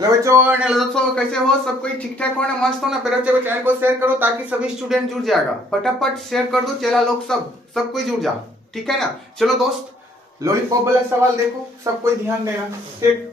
Hello बच्चों, hello दोस्तों, कैसे हो? सब कोई ठीक ठाक हो ना? मस्त हो ना? फिर बच्चे चैनल को शेयर करो ताकि सभी स्टूडेंट जुड़ जाएगा। फटाफट शेयर कर दो, चेला लोग सब कोई जुड़ जा, ठीक है ना? चलो दोस्त, लॉलीपॉप वाला सवाल देखो, सब कोई ध्यान देना। ठीक,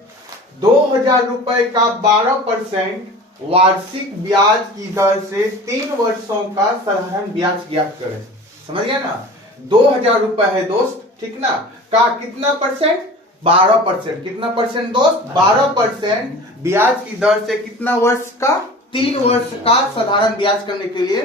2000 रुपए का 12% वार्षिक ब्याज की दर से 3 वर्षों का साधारण ब्याज ज्ञात करें। समझ गया ना? 2000 रुपए है दोस्त, ठीक ना? का कितना परसेंट? 12%। कितना परसेंट दोस्त? 12% ब्याज की दर से कितना वर्ष का? 3 वर्ष का साधारण ब्याज करने के लिए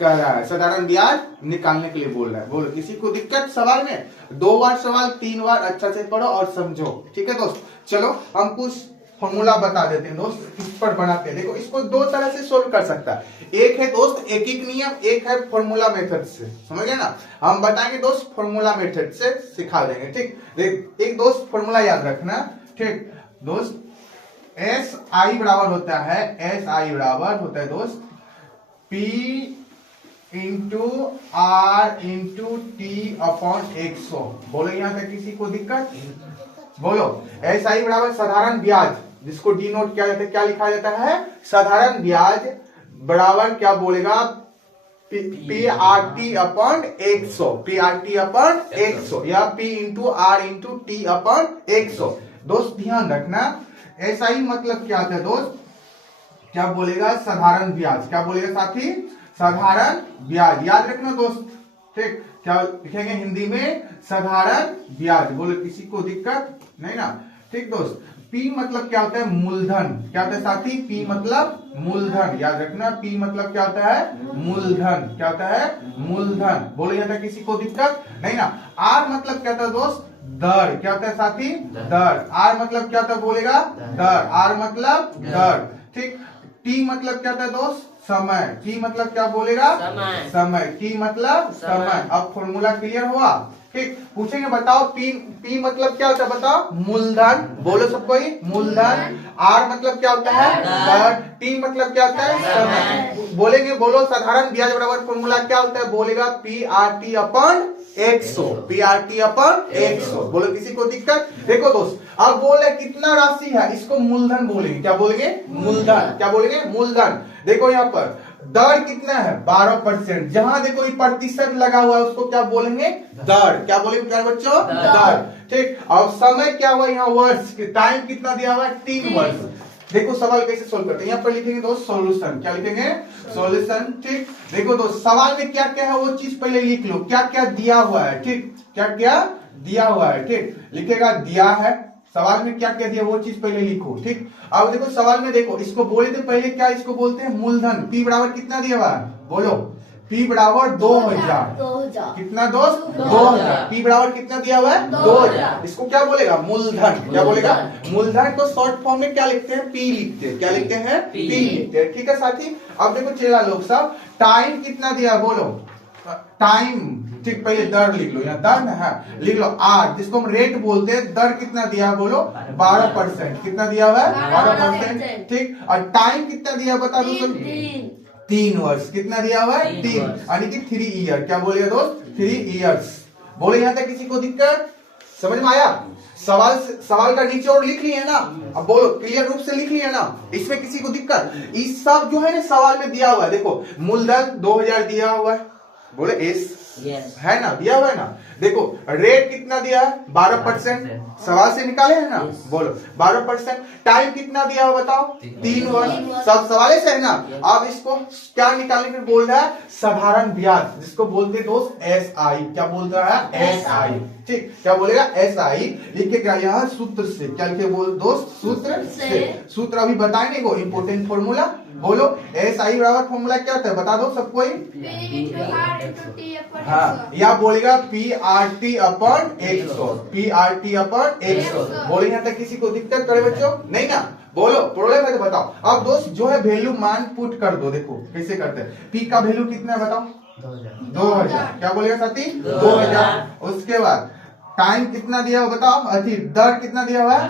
कह रहा है, साधारण ब्याज निकालने के लिए बोल रहा है। बोलो, किसी को दिक्कत सवाल में? 2 बार सवाल 3 बार अच्छा से पढ़ो और समझो, ठीक है दोस्त? चलो हम कुछ फॉर्मूला बता देते हैं दोस्त, इस पर बनाते हैं। देखो, इसको 2 तरह से सोल्व कर सकता है। एक है दोस्त एक नियम, एक है फॉर्मूला मेथड से। समझ गए ना? हम बताएंगे दोस्त फॉर्मूला मेथड से सिखा देंगे। ठीक, एक दोस्त फॉर्मूला याद रखना। ठीक दोस्त, एस आई बराबर होता है, एस आई बराबर होता है दोस्त P into R into T upon 100। बोलो, यहां तक किसी को दिक्कत? बोलो, एस आई बराबर साधारण ब्याज, जिसको डी नोट किया जाता है, क्या लिखा जाता है? साधारण ब्याज बराबर क्या बोलेगा? P R T upon 100, P R T upon 100 या P into R into T upon 100। दोस्त ध्यान रखना, एस आई मतलब क्या था दोस्त? क्या बोलेगा? साधारण ब्याज। क्या बोलेगा साथी? साधारण ब्याज। याद रखना दोस्त। ठीक, क्या लिखेंगे हिंदी में? साधारण ब्याज। बोलो, किसी को दिक्कत नहीं ना? ठीक दोस्त, P मतलब क्या होता है? मूलधन। क्या होता है साथी? P मतलब मूलधन। याद रखना, P मतलब क्या होता है? मूलधन। क्या होता है? मूलधन। बोलो, यहाँ तक किसी को दिक्कत नहीं ना? R मतलब क्या होता है दोस्त? दर। क्या होता है साथी? दर। R मतलब क्या होता है? बोलेगा दर। R मतलब दर। ठीक, T मतलब क्या होता है दोस्त? समय। T मतलब क्या बोलेगा? समय। T मतलब समय। अब फॉर्मूला क्लियर हुआ? ठीक, पूछेंगे बताओ P मतलब क्या होता है? बताओ। मूलधन। बोलो सब कोई, मूलधन। R मतलब क्या होता है? दर। T मतलब क्या होता है? समय। बोलेंगे, बोलो, साधारण ब्याज बराबर फॉर्मूला क्या होता है? बोलेगा P R T upon 100, P R T upon 100। बोलो, किसी को दिक्कत? देखो दोस्त, अब बोले कितना राशि है, इसको मूलधन बोलेंगे। क्या बोलेंगे? मूलधन। क्या बोलेंगे? मूलधन। देखो यहाँ पर दर कितना है? 12%। जहां देखो ये प्रतिशत लगा हुआ है, उसको क्या बोलेंगे? दर। क्या बोलेंगे प्यारे बच्चों? दर। ठीक, अब समय क्या हुआ यहाँ? वर्ष। टाइम कितना दिया हुआ है? 3 वर्ष। देखो सवाल कैसे सोल्व करते हैं, यहाँ पर लिखेंगे दोस्त सॉल्यूशन। क्या लिखेंगे? सॉल्यूशन। ठीक, देखो दोस्त, सवाल में क्या क्या है वो चीज पहले लिख लो, क्या क्या दिया हुआ है। ठीक, क्या क्या दिया हुआ है? ठीक, लिखेगा दिया है। सवाल में क्या क्या दिया वो चीज पहले लिखो। ठीक, अब देखो सवाल में देखो, इसको बोले थे पहले, क्या इसको बोलते हैं? मूलधन। P बराबर कितना दिया हुआ है? बोलो, P बराबर 2000। कितना दोस्त? 2000। P बराबर कितना दिया हुआ है? 2000। इसको क्या बोलेगा? मूलधन। क्या बोलेगा? मूलधन को शॉर्ट फॉर्म में क्या लिखते हैं? P लिखते हैं। क्या लिखते हैं? P लिखते हैं। ठीक है साथी, अब देखो चेला लोग सब, टाइम कितना दिया? बोलो, टाइम। ठीक, पहले दर लिख लो, यहाँ दर है, लिख लो आर, जिसको हम रेट बोलते हैं। दर कितना दिया? बोलो, 12%। कितना दिया हुआ है? 12%। ठीक, और टाइम कितना दिया बता दो? 3 वर्ष। कितना दिया हुआ है? 3, यानी कि 3 ईयर। क्या बोलेगा दोस्त? 3 ईयर्स। बोले, यहाँ तक किसी को दिक्कत? समझ में आया? सवाल का नीचे और लिख लिए ना? अब बोलो, क्लियर रूप से लिख लिए ना? इसमें किसी को दिक्कत? इस सब जो है ना सवाल में दिया हुआ है। देखो, मूलधन 2000 दिया हुआ है, बोले एस है ना? दिया हुआ है ना? देखो, रेट कितना दिया है? 12%। सवाल से निकाले है ना? बोलो, 12%। टाइम कितना दिया हुआ बताओ? 3 वर्ष। सब सवाल से है ना? अब इसको क्या निकालने के बोल रहा है? साधारण ब्याज, जिसको बोलते हैं दोस्त एस आई। क्या बोलता है? S I. ठीक, क्या बोलेगा? एस आई लिखेगा यहाँ सूत्र से। क्या लिखे बोल दोस्त? सूत्र से। सूत्र अभी बताएंगे वो इंपोर्टेंट फॉर्मूला। बोलो, एस आई बराबर फॉर्मूला क्या होता है? बता दो सब कोई। हाँ, या बोलेगा P R T upon 100, P R T upon 100। बोले, यहाँ तक किसी को दिक्कत करे बच्चों? नहीं ना? बोलो, प्रॉब्लम है तो बताओ। अब दोस्त जो है वैल्यू मान पुट कर दो। देखो कैसे करते हैं। पी का वैल्यू कितना है बताओ? 2000। क्या बोलेगा साथी? 2000। उसके बाद टाइम कितना दिया हुआ बताओ? अभी दर कितना दिया हुआ है?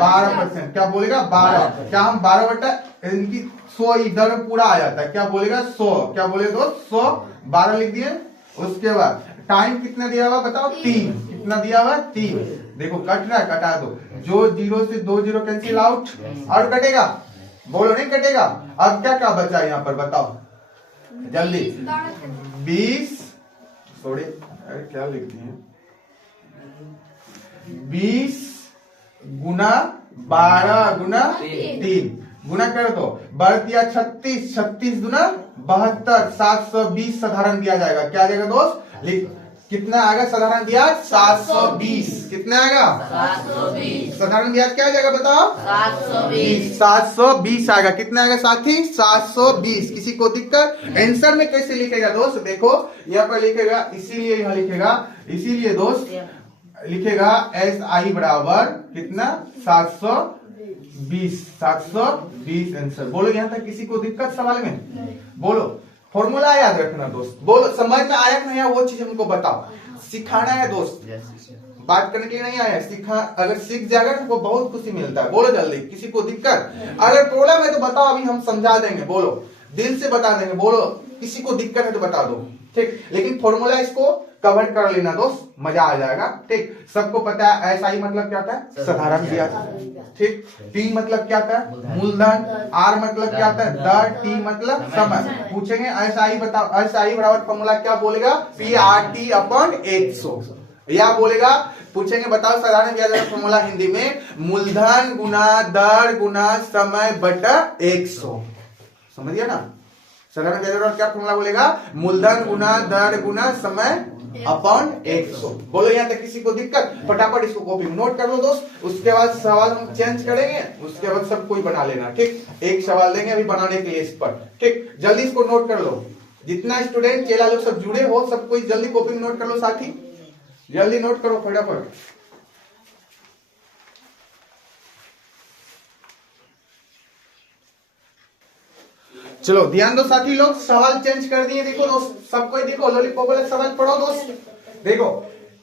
12%। क्या बोलेगा? 12। क्या हम 12 बटा इनकी 100 दर में पूरा आ जाता है। क्या बोलेगा? 100। क्या बोले दोस्त? 100। 12 लिख दिए। उसके बाद टाइम कितना दिया हुआ बताओ? 3। कितना दिया हुआ 3। देखो कट रहा है, कटा दो, जो 0 से 2 0 कैंसिल आउट, और कटेगा, बोलो नहीं कटेगा। अब क्या क्या बचा यहाँ पर बताओ जल्दी। 20 सॉरी क्या लिख दिए, 20 गुना 12 गुना 3 गुना कर दो, बढ़ दिया 36, 36 गुना 72, 720 साधारण दिया जाएगा। क्या आ जाएगा दोस्त, लिख कितना आएगा साधारण ब्याज 720। कितना आएगा 720। साधारण ब्याज क्या आ जाएगा बताओ 720। 720 आएगा। कितना आएगा साथी 720। किसी को दिक्कत, आंसर में कैसे लिखेगा दोस्त, देखो यहाँ पर लिखेगा, इसीलिए यहाँ लिखेगा, इसीलिए दोस्त लिखेगा SI बराबर कितना 720। 720 आंसर। बोलो यहाँ तक किसी को दिक्कत सवाल में, बोलो। फॉर्मूला याद रखना दोस्त, बोलो समझ में आया कि नहीं आया वो चीज हमको बताओ। सिखाना है दोस्त, बात करने के लिए नहीं आया, सीखा। अगर सीख जाएगा तो बहुत खुशी मिलता है। बोलो जल्दी, किसी को दिक्कत, अगर प्रॉब्लम है तो बताओ, अभी हम समझा देंगे। बोलो दिल से बता देंगे, बोलो किसी को दिक्कत है तो बता दो, ठीक। लेकिन फॉर्मूला इसको कवर कर लेना दोस्त, मजा आ जाएगा, ठीक। सबको पता है SI मतलब क्या होता है साधारण ब्याज, ठीक। T मतलब क्या होता है मूलधन, R मतलब क्या होता है दर, T मतलब समय। पूछेंगे SI बताओ, SI बराबर फॉर्मूला क्या बोलेगा PRT अपॉन 100, या बोलेगा पूछेंगे बताओ साधारण ब्याज का फॉर्मूला हिंदी में मूलधन गुना दर गुना समय बटा 100। समझ गया ना, साधारण ब्याज का क्या फॉर्मूला बोलेगा मूलधन गुना दर गुना समय अपॉन 100। बोलो यहाँ तक किसी को दिक्कत, फटाफट इसको कॉपी में नोट कर लो दोस्त। उसके बाद सवाल हम चेंज करेंगे, उसके बाद सब कोई बना लेना, ठीक। एक सवाल देंगे अभी बनाने के लिए इस पर, ठीक। जल्दी इसको नोट कर लो, जितना स्टूडेंट चेला लोग सब जुड़े हो सब कोई जल्दी कॉपी में नोट कर लो साथी, जल्दी नोट करो फटाफट। चलो ध्यान दो साथी लोग, सवाल चेंज कर दिए। देखो दोस्त सबको देखो, लॉलीपॉप वाला सवाल पढ़ो दोस्त। देखो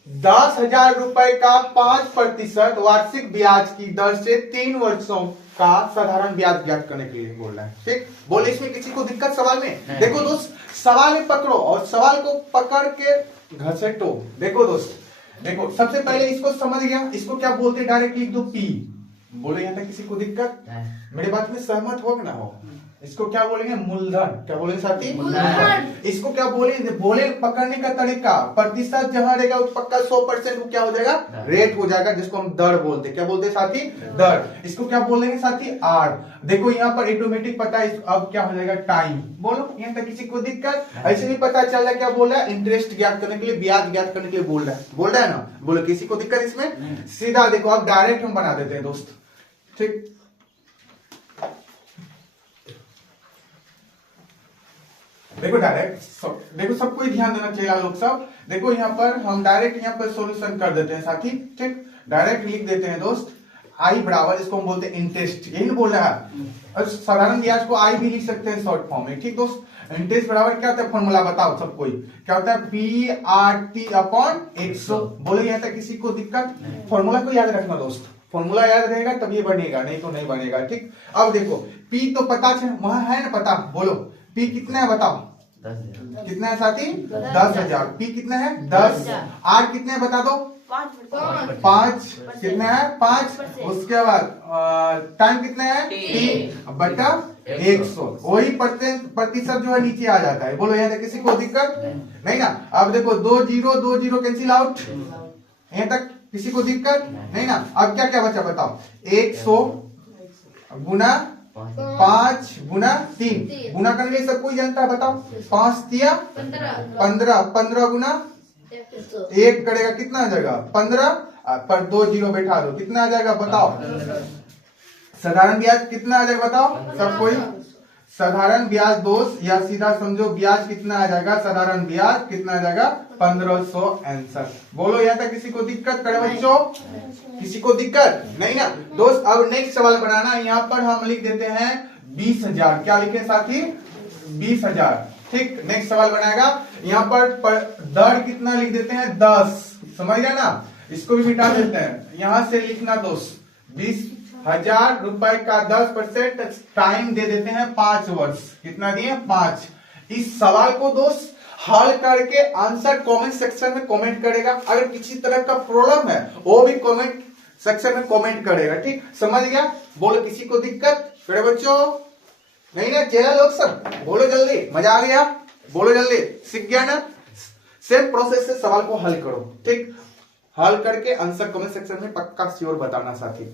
10,000 रुपए का 5% वार्षिक ब्याज की दर से 3 वर्षों का साधारण ब्याज ज्ञात करने के लिए बोल रहा है, ठीक। बोले इसमें किसी को दिक्कत सवाल में, देखो दोस्त सवाल में पकड़ो और सवाल को पकड़ के घसेटो। देखो दोस्त, देखो सबसे पहले इसको समझ गया, इसको क्या बोलते डायरेक्ट लिख दो P। बोले यहाँ तक किसी को दिक्कत, मेरी बात में सहमत हो कि ना हो। इसको क्या बोलेंगे मूलधन, क्या बोलेंगे साथी मूलधन। इसको क्या बोलेंगे, बोले पकड़ने का तरीका, प्रतिशत जहां रहेगा वो पक्का 100% वो क्या हो जाएगा रेट हो जाएगा, जिसको हम दर बोलते, क्या बोलते हैं साथी दर। इसको क्या बोलेंगे साथी R। देखो यहाँ पर ऑटोमेटिक पता है, अब क्या हो जाएगा टाइम। बोलो यहाँ तक किसी को दिक्कत, ऐसे नहीं पता चल रहा क्या बोल रहा है, इंटरेस्ट ज्ञात करने के लिए ब्याज ज्ञात करने के लिए बोल रहा है ना। बोलो किसी को दिक्कत इसमें, सीधा देखो अब डायरेक्ट हम बना देते हैं दोस्त, ठीक। देखो डायरेक्ट, देखो सबको ध्यान देना चाहिए लोग सब। देखो यहाँ पर हम डायरेक्ट यहाँ पर सॉल्यूशन कर देते हैं साथी, ठीक। डायरेक्ट लिख देते हैं दोस्त I बराबर, इसको हम बोलते हैं इंटरेस्ट, यही ना बोल रहा है। और साधारण ब्याज को I भी लिख सकते हैं शॉर्ट फॉर्म में, ठीक दोस्त। इंटरेस्ट बराबर क्या होता है फॉर्मूला बताओ सब कोई, क्या होता है PRT अपॉन 100। बोले यहाँ तक किसी को दिक्कत, फॉर्मूला को याद रखना दोस्त, फॉर्मूला याद रहेगा तब ये बनेगा, नहीं तो नहीं बनेगा, ठीक। अब देखो P तो पता वहां है ना पता, बोलो P कितना है बताओ, कितना है साथी 10,000। P कितना है 10। R कितना है बता दो 5। कितना है 5। उसके बाद टाइम कितना है T बटा 100, वही प्रतिशत जो है नीचे आ जाता है। बोलो यहाँ तक किसी को दिक्कत नहीं ना। अब देखो 2 0 कैंसिल आउट, यहाँ तक किसी को दिक्कत नहीं ना। अब क्या क्या बचा बताओ, 100 गुना 5 गुना 3 गुना करने के लिए सब कोई जानता है बताओ, 5 तिया 15, 15 गुना 1 करेगा कितना आ जाएगा 15, पर 2 0 बैठा दो, कितना आ जाएगा बताओ। साधारण ब्याज कितना आ जाएगा बताओ सब कोई, साधारण ब्याज दोस्त या सीधा समझो ब्याज कितना आ जाएगा, साधारण ब्याज कितना आ जाएगा 1500 आंसर। बोलो यहाँ तक किसी को दिक्कत करे बच्चों, किसी को दिक्कत नहीं ना दोस्त। अब नेक्स्ट सवाल बनाना, यहाँ पर हम लिख देते हैं 20,000, क्या लिखे साथी 20,000, ठीक। नेक्स्ट सवाल बनाएगा, यहाँ पर दर कितना लिख देते हैं 10, समझ गया ना। इसको भी मिटा देते हैं, यहां से लिखना दोस्त 20,000 रुपए का 10% टाइम दे देते हैं 5 वर्ष, कितना दिए 5। इस सवाल को दोस्त हल करके आंसर कमेंट सेक्शन में कमेंट करेगा। अगर किसी तरह का प्रॉब्लम है वो भी कमेंट सेक्शन में कमेंट करेगा। ठीक, समझ गया? बोलो किसी को दिक्कत? मेरे बच्चों नहीं ना, चेला लोग सब बोलो जल्दी, मजा आ गया? बोलो जल्दी, सीख गया ना? सेम प्रोसेस से सवाल को हल करो। ठीक, हल करके आंसर कमेंट सेक्शन में पक्का श्योर बताना साथी।